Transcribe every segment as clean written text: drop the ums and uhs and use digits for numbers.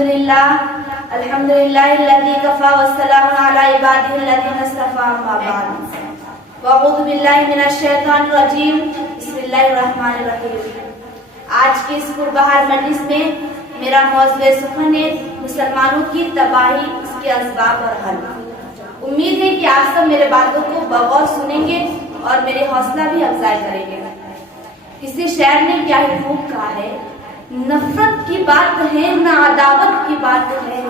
الحمدللہ الذی کفا والسلام علی عبادہ الذین اصطفی اما بعد واعوذ باللہ من الشیطان الرجیم بسم اللہ الرحمن الرحیم۔ آج کے اس پربہار مجلس میں میرا موضوع سخن ہے مسلمانوں کی تباہی، اس کے اسباب اور حل۔ امید ہے کہ آپ سب میرے باتوں کو بغور سنیں گے اور میرے حوصلہ بھی افزائی کریں گے۔ کسی شاعر نے کیا ہی خوب کہا ہے، نفرت کی بات ہے نہ عداوت کی بات ہے،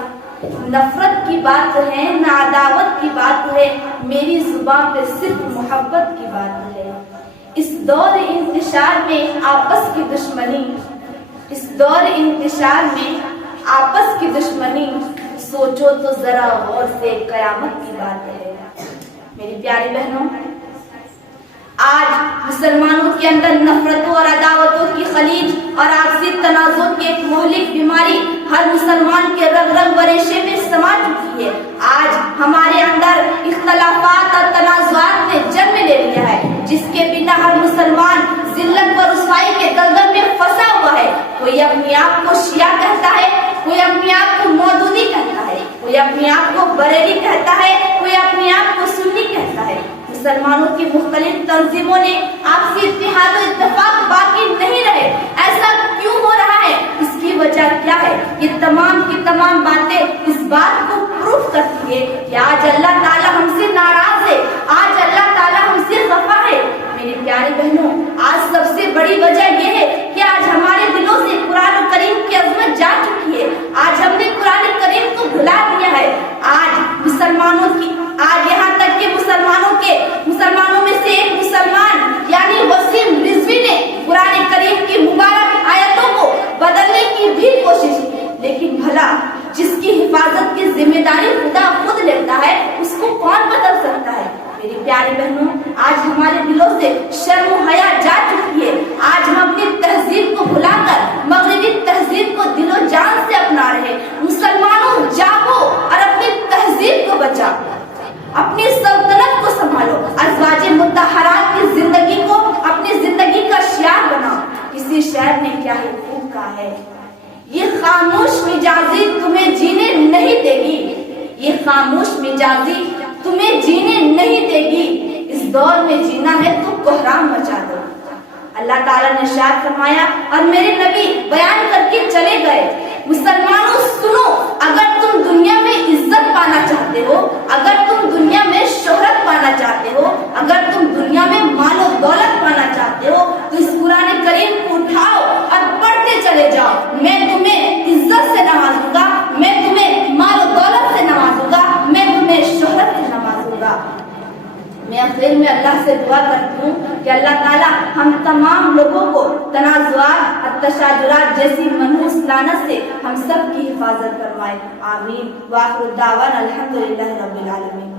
نفرت کی بات ہے نہ عداوت کی بات ہے، میری زبان پہ صرف محبت کی بات ہے۔ اس دور انتشار میں آپس کی دشمنی، اس دور انتشار میں آپس کی دشمنی، سوچو تو ذرا غور سے قیامت کی بات ہے۔ میری پیاری بہنوں، آج مسلمانوں کے اندر نفرتوں اور عداوتوں کی خلیج اور آپسی تنازع کی ایک مہلک بیماری ہر مسلمان کے رگ رگ و ریشے میں سما چکی ہے۔ آج ہمارے اندر اختلافات اور تنازعات نے جنم لے لیا ہے، جس کے بنا ہر مسلمان ذلت و رسوائی کے دلدل میں پھنسا ہوا ہے۔ کوئی اپنے آپ کو شیعہ کہتا ہے، کوئی اپنے آپ کو مودودی کہتا ہے، کوئی اپنے آپ کو بریلی کہتا ہے، کوئی اپنے آپ کو سنی کہتا ہے۔ مسلمانوں کی مختلف تنظیموں نے آپسی اتحاد و اتفاق باقی نہیں رہے۔ ایسا کیوں ہو رہا ہے؟ اس کی وجہ کیا ہے؟ یہ تمام کی تمام باتیں اس بات کو پروف کرتی ہے کہ آج اللہ تعالیٰ ہم سے ناراض ہے، آج اللہ تعالیٰ ہم سے خفا ہے۔ میری پیاری بہنوں، آج سب سے بڑی وجہ یہ ہے کہ آج ہمارے دلوں سے قرآن کریم کی عظمت جا چکی ہے۔ آج ہم نے قرآن کریم کو بھلا دیا ہے۔ آج مسلمانوں کی، آج یہاں تک کہ مسلمانوں میں سے ایک مسلمان یعنی وسیم رضوی نے قرآن کریم کی مبارک آیتوں کو بدلنے کی بھی کوشش کی، لیکن بھلا جس کی حفاظت کی ذمہ داری خدا خود لیتا ہے، اس کو کون بدل سکتا ہے؟ میری پیاری بہنوں، آج ہمارے دلوں سے شرم و حیا جا چکی ہے۔ آج ہم اپنی تہذیب کو بھلا کر مغربی تہذیب کو دل و جان سے اپنا رہے ہیں۔ مسلمانوں جاگو اور اپنی تہذیب کو بچاؤ، اپنی سلطنت کو سنبھالو، ازواج مطہرات کی زندگی کو اپنی زندگی کا شعار بناؤ۔ کسی شاعر نے کیا ہی خوب کہا ہے، یہ خاموش مزاجی تمہیں جینے نہیں دے گی، یہ خاموش مزاجی تمہیں جینے نہیں دے گی، اس دور میں جینا ہے تو کوہرام مچا دو۔ اللہ تعالیٰ نے ارشاد فرمایا اور میرے نبی بیان کر کے چلے گئے، مسلمانوں سنو، اگر تم دنیا میں عزت پانا چاہتے ہو، اگر تم دنیا میں شہرت پانا چاہتے ہو، اگر تم دنیا میں مال و دولت پانا چاہتے ہو تو اس قرآن کریم کو اٹھاؤ اور پڑھتے چلے جاؤ۔ میں تمہیں عزت سے نوازوں گا، میں تمہیں مال و دولت سے نوازوں گا، میں تمہیں شہرت سے نوازوں گا۔ میں آخر میں اللہ سے دعا کرتی ہوں کہ اللہ تعالیٰ ہم تمام لوگوں کو تنازعات اور تشاجرات جیسی منحوس لعنت سے ہم سب کی حفاظت فرمائے، آمین۔ وآخر الدعوانا الحمدللہ رب العالمین۔